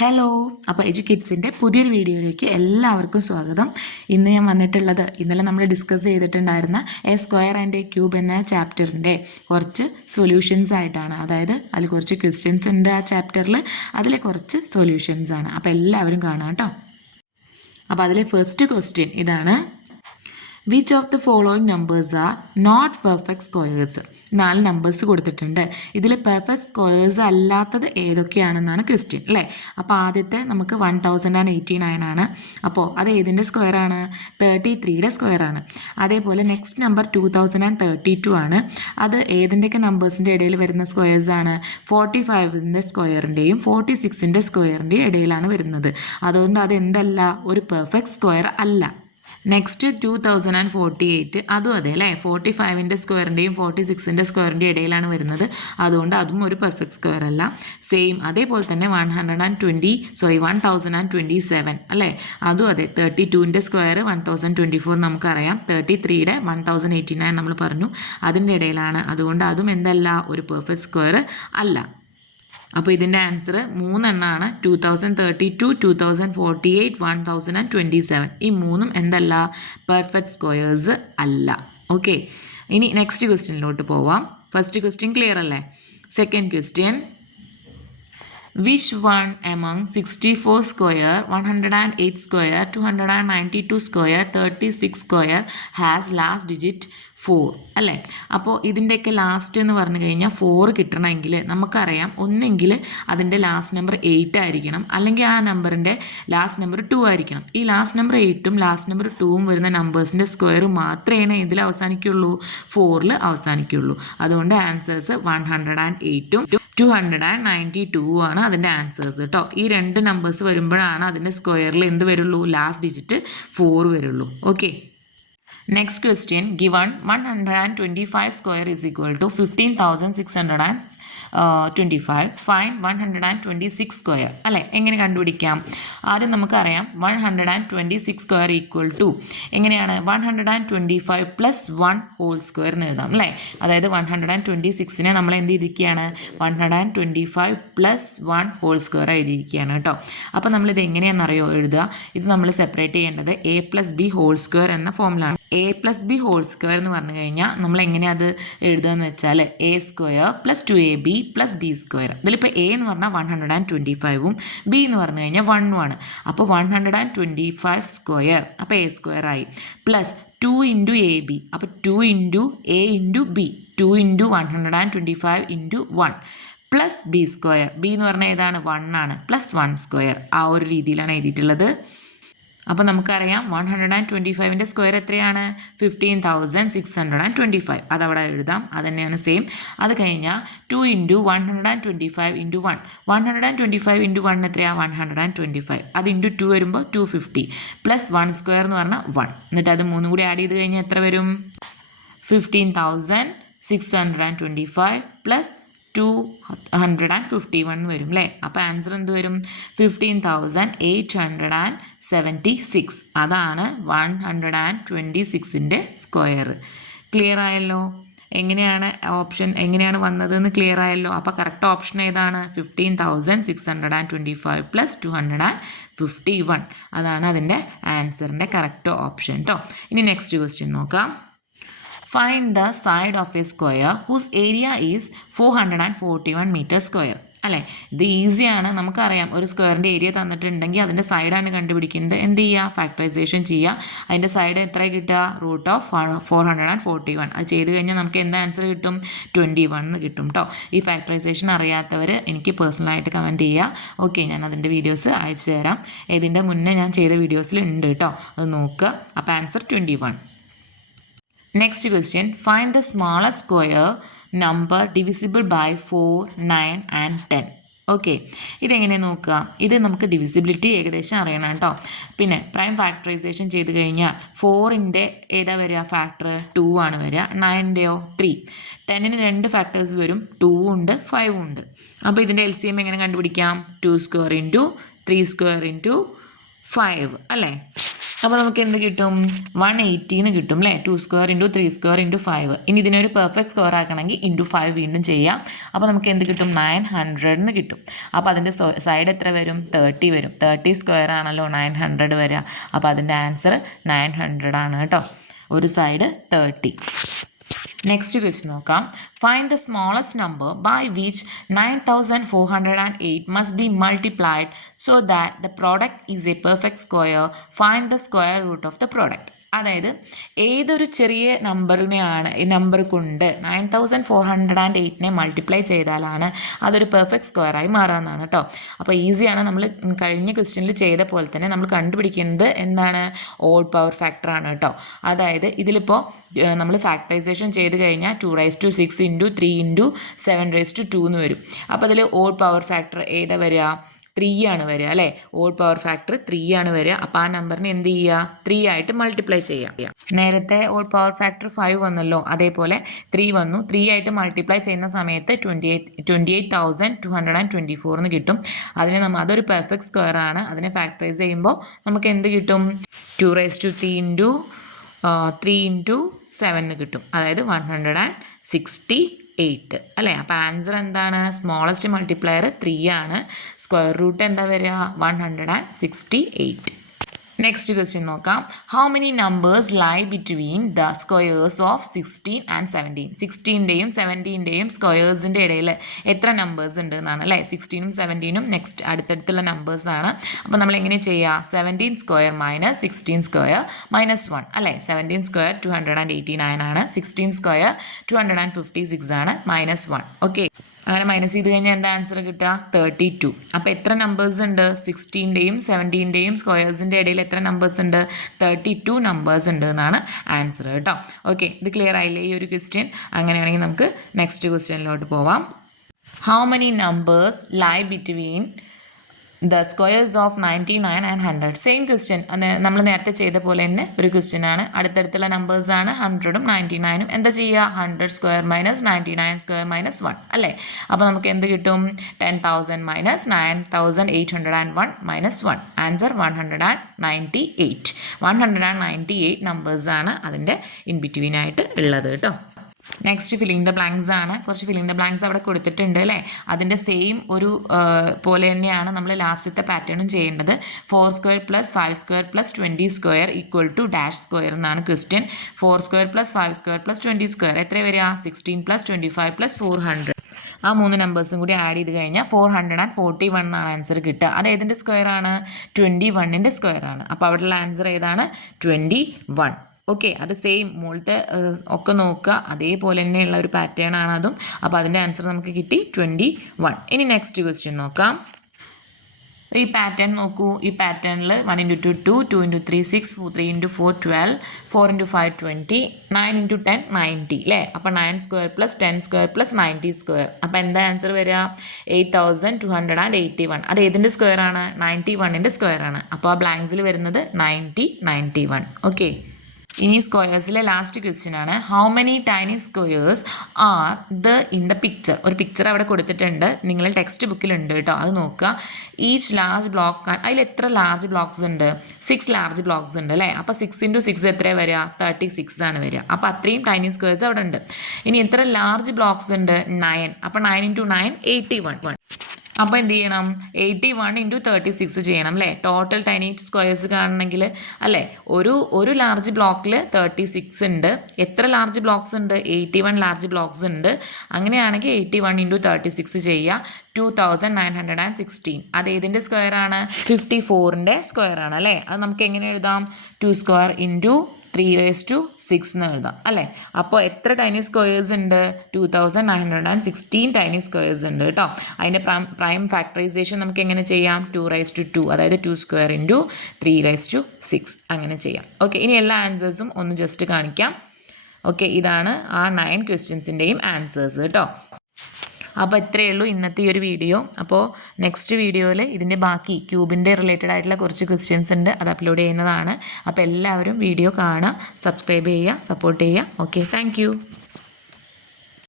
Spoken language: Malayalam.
ഹലോ, അപ്പോൾ എഡ്യൂക്കേറ്റ്സിൻ്റെ പുതിയൊരു വീഡിയോയിലേക്ക് എല്ലാവർക്കും സ്വാഗതം. ഇന്ന് ഞാൻ വന്നിട്ടുള്ളത് ഇന്നലെ നമ്മൾ ഡിസ്കസ് ചെയ്തിട്ടുണ്ടായിരുന്ന a square and a cube എന്ന ചാപ്റ്ററിൻ്റെ കുറച്ച് സൊല്യൂഷൻസ് ആയിട്ടാണ്. അതായത് അതിൽ കുറച്ച് ക്വസ്റ്റ്യൻസ് ഉണ്ട് ആ ചാപ്റ്ററിൽ, അതിലെ കുറച്ച് സൊല്യൂഷൻസ് ആണ്. അപ്പോൾ എല്ലാവരും കാണാം കേട്ടോ. അപ്പോൾ അതിലെ ഫസ്റ്റ് ക്വസ്റ്റ്യൻ ഇതാണ്: which of the following numbers are not perfect squares? 4 numbers കൊടുത്തിട്ടുണ്ട്. ഇതിൽ പെർഫെക്റ്റ് സ്ക്വയേഴ്സ് അല്ലാത്തത് ഏതൊക്കെയാണെന്നാണ് ക്വസ്റ്റ്യൻ അല്ലേ. അപ്പോൾ ആദ്യത്തെ നമുക്ക് 1089 ആണ്. അപ്പോൾ അത് ഏതിൻ്റെ സ്ക്വയറാണ്? 33യുടെ സ്ക്വയറാണ്. അതേപോലെ നെക്സ്റ്റ് നമ്പർ 2032 ആണ്. അത് ഏതിൻ്റെയൊക്കെ നമ്പേഴ്സിൻ്റെ ഇടയിൽ വരുന്ന സ്ക്വയേഴ്സാണ്? 45ൻ്റെ സ്ക്വയറിൻ്റെയും 46ൻ്റെ സ്ക്വയറിൻ്റെയും ഇടയിലാണ് വരുന്നത്. അതുകൊണ്ട് അത് എന്തല്ല, ഒരു പെർഫെക്റ്റ് സ്ക്വയർ അല്ല. നെക്സ്റ്റ് 2048, അതും അതെ അല്ലേ, 45ൻ്റെ സ്ക്വയറിൻ്റെയും 46ൻ്റെ സ്ക്വയറിൻ്റെയും ഇടയിലാണ് വരുന്നത്. അതുകൊണ്ട് അതും ഒരു പെർഫെക്റ്റ് സ്ക്വയർ അല്ല. സെയിം അതേപോലെ തന്നെ 1027 അല്ലേ, അതും അതെ. 32ൻ്റെ സ്ക്വയർ 1024 നമുക്കറിയാം. 33യുടെ 1089 നമ്മൾ പറഞ്ഞു, അതിൻ്റെ ഇടയിലാണ്. അതുകൊണ്ട് അതും എന്തല്ല, ഒരു പെർഫെക്റ്റ് സ്ക്വയർ അല്ല. അപ്പോൾ ഇതിൻ്റെ ആൻസർ 3 എണ്ണമാണ്: 2032, 2048, 1027. ഈ 3ഉം എന്തല്ല, പെർഫെക്റ്റ് സ്ക്വയേഴ്സ് അല്ല. ഓക്കെ, ഇനി നെക്സ്റ്റ് ക്വസ്റ്റ്യനിലോട്ട് പോവാം. ഫസ്റ്റ് ക്വസ്റ്റ്യൻ ക്ലിയർ അല്ലേ? Second question: which one among 64 square, 108 square, 292 square, 36 square has last digit 4 അല്ലേ. അപ്പോൾ ഇതിൻ്റെയൊക്കെ ലാസ്റ്റ് എന്ന് പറഞ്ഞു കഴിഞ്ഞാൽ 4 കിട്ടണമെങ്കിൽ നമുക്കറിയാം, ഒന്നെങ്കിൽ അതിൻ്റെ ലാസ്റ്റ് നമ്പർ 8 ആയിരിക്കണം, അല്ലെങ്കിൽ ആ നമ്പറിൻ്റെ ലാസ്റ്റ് നമ്പർ 2 ആയിരിക്കണം. ഈ ലാസ്റ്റ് നമ്പർ 8ഉം ലാസ്റ്റ് നമ്പർ 2ഉം വരുന്ന നമ്പേഴ്സിൻ്റെ സ്ക്വയർ മാത്രമേ ഇതിൽ അവസാനിക്കുള്ളൂ, 4ൽ അവസാനിക്കുള്ളൂ. അതുകൊണ്ട് ആൻസേഴ്സ് 108ഉം 292 ആണ് അതിൻ്റെ ആൻസേഴ്സ് കേട്ടോ. ഈ 2 നമ്പേഴ്സ് വരുമ്പോഴാണ് അതിൻ്റെ സ്ക്വയറിൽ എന്ത് വരുള്ളൂ, ലാസ്റ്റ് ഡിജിറ്റ് 4 വരുള്ളൂ. Okay, next question: given 125 square is equal to 15,625. Find 126 square അല്ലേ. എങ്ങനെ കണ്ടുപിടിക്കാം? ആദ്യം നമുക്കറിയാം 126 സ്ക്വയർ ഈക്വൽ ടു എങ്ങനെയാണ്, 125 പ്ലസ് 1 ഹോൾ സ്ക്വയർ എന്ന് എഴുതാം അല്ലേ. അതായത് 126നെ നമ്മൾ എന്ത് ചെയ്തിരിക്കുകയാണ്, 125 പ്ലസ് 1 ഹോൾ സ്ക്വയർ എഴുതിയിരിക്കുകയാണ് കേട്ടോ. അപ്പോൾ നമ്മളിത് എങ്ങനെയാണെന്നറിയോ എഴുതുക? ഇത് നമ്മൾ സെപ്പറേറ്റ് ചെയ്യേണ്ടത് a plus B whole square എന്ന ഫോമിലാണ്. a plus B whole square എന്ന് പറഞ്ഞു കഴിഞ്ഞാൽ നമ്മൾ എങ്ങനെയാണ് അത് എഴുതുക എന്ന് വെച്ചാൽ, a square plus 2ab plus B square. ഇതിലിപ്പോൾ a എന്ന് പറഞ്ഞാൽ 125ഉം b എന്ന് പറഞ്ഞു കഴിഞ്ഞാൽ 1ഉം ആണ്. അപ്പോൾ 125 സ്ക്വയർ, അപ്പോൾ a സ്ക്വയർ ആയി, പ്ലസ് 2 ഇൻറ്റു എ ബി, അപ്പോൾ 2 into A into B, 2 into 125 into 1 plus B square. B എന്ന് പറഞ്ഞാൽ ഏതാണ്, 1 ആണ്, പ്ലസ് 1 സ്ക്വയർ. ആ ഒരു രീതിയിലാണ് എഴുതിയിട്ടുള്ളത്. അപ്പോൾ നമുക്കറിയാം 125ൻ്റെ സ്ക്വയർ എത്രയാണ്, 15,625. അതവിടെ എഴുതാം, അത് തന്നെയാണ് സെയിം. അത് കഴിഞ്ഞാൽ 2 ഇൻറ്റു 125 ഇൻറ്റു 1, 125 ഇൻറ്റു 1 എത്രയാണ്, 125. അത് ഇൻറ്റു 2 വരുമ്പോൾ 250, പ്ലസ് 1 സ്ക്വയർ എന്ന് പറഞ്ഞാൽ 1. എന്നിട്ട് അത് 3 കൂടി ആഡ് ചെയ്ത് കഴിഞ്ഞാൽ എത്ര വരും, 15,625 പ്ലസ് 251 വരും അല്ലേ. അപ്പോൾ ആൻസർ എന്ത് വരും, 15,876. അതാണ് 126ൻ്റെ സ്ക്വയർ. ക്ലിയർ ആയല്ലോ? എങ്ങനെയാണ് ഓപ്ഷൻ എങ്ങനെയാണ് വന്നതെന്ന് ക്ലിയർ ആയല്ലോ? അപ്പോൾ കറക്റ്റ് ഓപ്ഷൻ ഏതാണ്, 15,625 പ്ലസ് 251. അതാണ് അതിൻ്റെ ആൻസറിൻ്റെ കറക്റ്റ് ഓപ്ഷൻ കേട്ടോ. ഇനി നെക്സ്റ്റ് ക്വസ്റ്റ്യൻ നോക്കാം. Find the side of a square whose area is 441 meter square അല്ലേ. ഇത് ഈസിയാണ്, നമുക്കറിയാം. ഒരു സ്ക്വയറിൻ്റെ ഏരിയ തന്നിട്ടുണ്ടെങ്കിൽ അതിൻ്റെ സൈഡാണ് കണ്ടുപിടിക്കുന്നത്. എന്ത് ചെയ്യുക, ഫാക്ടറൈസേഷൻ ചെയ്യുക. അതിൻ്റെ സൈഡ് എത്ര കിട്ടുക, √441. അത് ചെയ്ത് കഴിഞ്ഞാൽ നമുക്ക് എന്താ ആൻസർ കിട്ടും, 21 കിട്ടും കേട്ടോ. ഈ ഫാക്ടറൈസേഷൻ അറിയാത്തവർ എനിക്ക് പേഴ്സണലായിട്ട് കമൻറ്റ് ചെയ്യുക. ഓക്കെ, ഞാൻ അതിൻ്റെ വീഡിയോസ് അയച്ചു തരാം. ഇതിൻ്റെ മുന്നേ ഞാൻ ചെയ്ത വീഡിയോസിൽ ഉണ്ട് കേട്ടോ, അത് നോക്കുക. അപ്പോൾ answer 21. Next question: find the smallest square number divisible by 4, 9 and 10. Okay, ഇതെങ്ങനെ നോക്കുക? ഇത് നമുക്ക് ഡിവിസിബിലിറ്റി ഏകദേശം അറിയണം കേട്ടോ. പിന്നെ പ്രൈം ഫാക്ടറൈസേഷൻ ചെയ്ത് കഴിഞ്ഞാൽ 4ൻ്റെ ഏതാ വരിക, ഫാക്ടർ 2 ആണ് വരിക. 9ൻ്റെയോ 3. 10ന് 2 ഫാക്ടേഴ്സ് വരും, 2 ഉണ്ട് 5 ഉണ്ട്. അപ്പോൾ ഇതിൻ്റെ LCM എങ്ങനെ കണ്ടുപിടിക്കാം, 2 സ്ക്വയർ ഇൻറ്റു 3 സ്ക്വയർ ഇൻറ്റു 5 അല്ലേ. അപ്പോൾ നമുക്ക് എന്ത് കിട്ടും 180 കിട്ടും അല്ലേ 2 സ്ക്വയർ ഇൻറ്റു 3 സ്ക്വയർ ഇൻറ്റു 5 ഇനി ഇതിനൊരു പെർഫെക്റ്റ് സ്ക്വയർ ആക്കണമെങ്കിൽ ഇൻറ്റു 5 വീണ്ടും ചെയ്യാം അപ്പോൾ നമുക്ക് എന്ത് കിട്ടും 900 കിട്ടും അപ്പോൾ അതിൻ്റെ സൈഡ് എത്ര വരും 30 വരും 30 സ്ക്വയർ ആണല്ലോ 900 വരിക അപ്പോൾ അതിൻ്റെ ആൻസർ 900 ആണ് കേട്ടോ ഒരു സൈഡ് 30 നെക്സ്റ്റ് ക്വസ്റ്റ്യൻ നോക്കാം find the smallest number by which 9408 must be multiplied so that the product is a perfect square find the square root of the product അതായത് ഏതൊരു ചെറിയ നമ്പർ കൊണ്ട് 9408 മൾട്ടിപ്ലൈ ചെയ്താലാണ് അതൊരു പെർഫെക്റ്റ് സ്ക്വയറായി മാറാമെന്നാണ് കേട്ടോ അപ്പോൾ ഈസിയാണ് നമ്മൾ കഴിഞ്ഞ ക്വസ്റ്റ്യനിൽ ചെയ്ത പോലെ തന്നെ നമ്മൾ കണ്ടുപിടിക്കുന്നത് എന്താണ് ഓഡ് പവർ ഫാക്ടറാണ് കേട്ടോ അതായത് ഇതിലിപ്പോൾ നമ്മൾ ഫാക്ടറൈസേഷൻ ചെയ്ത് കഴിഞ്ഞാൽ 2⁻6 ഇൻറ്റു 3 ഇൻറ്റു 7⁻2 എന്ന് വരും അപ്പോൾ അതിൽ ഓഡ് പവർ ഫാക്ടർ ഏതാ വരിക 3 ആണ് വരിക അല്ലേ ഓഡ് പവർ ഫാക്ടർ 3 ആണ് വരിക അപ്പോൾ ആ നമ്പറിനെ എന്ത് ചെയ്യുക 3 ആയിട്ട് മൾട്ടിപ്ലൈ ചെയ്യാം നേരത്തെ ഓഡ് പവർ ഫാക്ടർ 5 വന്നല്ലോ അതേപോലെ 3 വന്നു 3 ആയിട്ട് മൾട്ടിപ്ലൈ ചെയ്യുന്ന സമയത്ത് 28,224 എന്ന് കിട്ടും അതൊരു പെർഫെക്റ്റ് സ്ക്വയർ ആണ് അതിനെ ഫാക്ടറൈസ് ചെയ്യുമ്പോൾ നമുക്ക് എന്ത് കിട്ടും 2⁻3 ഇൻറ്റു 3 ഇൻറ്റു 7 എന്ന് കിട്ടും അതായത് 168 അല്ലേ അപ്പോൾ ആൻസർ എന്താണ് സ്മോളസ്റ്റ് മൾട്ടിപ്ലയർ 3 ആണ് സ്ക്വയർ റൂട്ട് എന്താ വരിക 168 നെക്സ്റ്റ് ക്വസ്റ്റ്യൻ നോക്കാം how many numbers lie between the squares of 16 and 17 16ൻ്റെയും 17ൻ്റെയും സ്ക്വയേഴ്സിൻ്റെ ഇടയിൽ എത്ര നമ്പേഴ്സ് ഉണ്ട് എന്നാണ് അല്ലേ 16ഉം 17ഉം നെക്സ്റ്റ് അടുത്തടുത്തുള്ള നമ്പേഴ്സാണ് അപ്പോൾ നമ്മൾ എങ്ങനെ ചെയ്യുക 17 സ്ക്വയർ മൈനസ് 16 സ്ക്വയർ മൈനസ് 1 അല്ലേ 17 സ്ക്വയർ 289 ആണ് 16 സ്ക്വയർ 256 ആണ് മൈനസ് 1 ഓക്കെ അങ്ങനെ മൈനസ് ചെയ്ത് കഴിഞ്ഞാൽ എന്താ ആൻസർ കിട്ടുക 32 അപ്പോൾ എത്ര നമ്പേഴ്സ് ഉണ്ട് 16ൻ്റെയും 17ൻ്റെയും സ്ക്വയേഴ്സിൻ്റെ ഇടയിൽ എത്ര നമ്പേഴ്സ് ഉണ്ട് 32 നമ്പേഴ്സ് ഉണ്ട് എന്നാണ് ആൻസർ കേട്ടോ ഓക്കെ ഇത് ക്ലിയർ ആയില്ലേ ഈ ഒരു ക്വസ്റ്റ്യൻ അങ്ങനെയാണെങ്കിൽ നമുക്ക് നെക്സ്റ്റ് ക്വസ്റ്റ്യനിലോട്ട് പോവാം how many numbers lie between the squares of 99 and 100 same question നമ്മൾ നേരത്തെ ചെയ്ത പോലെ തന്നെ ഒരു ക്വസ്റ്റ്യൻ ആണ് അടുത്തടുത്തുള്ള നമ്പേഴ്സാണ് 100ഉം 99ഉം എന്താ ചെയ്യുക 100 സ്ക്വയർ മൈനസ് 99 സ്ക്വയർ മൈനസ് 1 അല്ലേ അപ്പോൾ നമുക്ക് എന്ത് കിട്ടും 10,000 മൈനസ് 9,801 മൈനസ് 1 ആൻസർ 198 നമ്പേഴ്സാണ് അതിൻ്റെ ഇൻ ബിറ്റ്വീൻ ആയിട്ട് ഉള്ളത് കേട്ടോ നെക്സ്റ്റ് ഫില്ലിംഗ് ദ ബ്ലാങ്ക്സ് ആണ് കുറച്ച് ഫില്ലിംഗ് ദ ബ്ലാങ്ക്സ് അവിടെ കൊടുത്തിട്ടുണ്ട് അല്ലേ അതിൻ്റെ സെയിം ഒരു പോലെ തന്നെയാണ് നമ്മൾ ലാസ്റ്റത്തെ പാറ്റേണും ചെയ്യേണ്ടത് 4 square plus 5 square plus 20 square equal to dash square എന്നാണ് question 4 square plus 5 square plus 20 square എത്ര വരിക 16 പ്ലസ് 25 പ്ലസ് 400 ആ 3 നമ്പേഴ്സും കൂടി ആഡ് ചെയ്ത് കഴിഞ്ഞാൽ 441 എന്നാണ് ആൻസർ കിട്ടുക അത് ഏതിൻ്റെ സ്ക്വയർ ആണ് 21ൻ്റെ സ്ക്വയർ ആണ് അപ്പോൾ അവിടെയുള്ള ആൻസർ ഏതാണ് 21 ഓക്കെ അത് സെയിം മുകളിലത്തെ ഒക്കെ നോക്കുക അതേപോലെ തന്നെയുള്ള ഒരു പാറ്റേൺ ആണ് അതും അപ്പോൾ അതിൻ്റെ ആൻസർ നമുക്ക് കിട്ടി 21 ഇനി നെക്സ്റ്റ് ക്വസ്റ്റ്യൻ നോക്കാം ഈ പാറ്റേൺ നോക്കൂ ഈ പാറ്റേണിൽ 1 into 2 2 into 3 6 3 into 4 12 4 into 5 20 9 into 10 90 അല്ലേ അപ്പോൾ 9 square plus 10 square plus 90 square അപ്പോൾ എന്താ ആൻസർ വരിക 8,281 അത് ഏതിൻ്റെ സ്ക്വയർ ആണ് 91ൻ്റെ സ്ക്വയർ ആണ് അപ്പോൾ ആ ബ്ലാങ്ക്സിൽ വരുന്നത് 90 91 ഓക്കെ ഇനി സ്ക്വയേഴ്സിലെ ലാസ്റ്റ് ക്വസ്റ്റ്യൻ ആണ് how many tiny squares are in the picture ഒരു പിക്ചർ അവിടെ കൊടുത്തിട്ടുണ്ട് നിങ്ങൾ ടെക്സ്റ്റ് ബുക്കിലുണ്ട് കേട്ടോ അത് നോക്കുക ഈച്ച് ലാർജ് ബ്ലോക്ക് അതിൽ എത്ര ലാർജ് ബ്ലോക്സ് ഉണ്ട് 6 ലാർജ് ബ്ലോക്സ് ഉണ്ട് അല്ലേ അപ്പോൾ 6 ഇൻറ്റു 6 എത്ര വരിക 36 ആണ് വരിക അപ്പോൾ അത്രയും ടൈനി സ്ക്വയേഴ്സ് അവിടെ ഉണ്ട് ഇനി എത്ര ലാർജ് ബ്ലോക്സ് ഉണ്ട് 9 അപ്പോൾ 9 ഇൻറ്റു 9 81 അപ്പോൾ എന്ത് ചെയ്യണം 81 ഇൻറ്റു 36 ചെയ്യണം അല്ലേ ടോട്ടൽ ടൈനി സ്ക്വയേഴ്സ് കാണണമെങ്കിൽ അല്ലേ ഒരു ലാർജ് ബ്ലോക്കിൽ 36 ഉണ്ട് എത്ര ലാർജ് ബ്ലോക്സ് ഉണ്ട് 81 ലാർജ് ബ്ലോക്സ് ഉണ്ട് അങ്ങനെയാണെങ്കിൽ 81 ഇൻറ്റു 36 ചെയ്യുക 2916 അത് ഏതിൻ്റെ സ്ക്വയർ ആണ് 54ൻ്റെ സ്ക്വയർ ആണ് അല്ലേ അത് നമുക്ക് എങ്ങനെ എഴുതാം 2 സ്ക്വയർ ഇൻറ്റു 3⁻6 എന്ന് എഴുതാം അല്ലേ അപ്പോൾ എത്ര ടൈനി സ്ക്വയേഴ്സ് ഉണ്ട് 2916 ടൈനി സ്ക്വയേഴ്സ് ഉണ്ട് കേട്ടോ അതിൻ്റെ പ്രൈം ഫാക്ടറൈസേഷൻ നമുക്ക് എങ്ങനെ ചെയ്യാം 2⁻2 അതായത് 2 സ്ക്വയർ ഇൻറ്റു 3⁻6 അങ്ങനെ ചെയ്യാം ഓക്കെ ഇനി എല്ലാ ആൻസേഴ്സും ഒന്ന് ജസ്റ്റ് കാണിക്കാം ഓക്കെ ഇതാണ് ആ 9 ക്വസ്റ്റ്യൻസിൻ്റെയും ആൻസേഴ്സ് കേട്ടോ അപ്പോൾ ഇത്രയേ ഉള്ളൂ ഇന്നത്തെ ഈ ഒരു വീഡിയോ അപ്പോൾ നെക്സ്റ്റ് വീഡിയോയിൽ ഇതിൻ്റെ ബാക്കി ക്യൂബിൻ്റെ റിലേറ്റഡ് ആയിട്ടുള്ള കുറച്ച് ക്വസ്റ്റ്യൻസ് ഉണ്ട് അത് അപ്ലോഡ് ചെയ്യുന്നതാണ് അപ്പോൾ എല്ലാവരും വീഡിയോ കാണുക സബ്സ്ക്രൈബ് ചെയ്യുക സപ്പോർട്ട് ചെയ്യുക ഓക്കെ താങ്ക്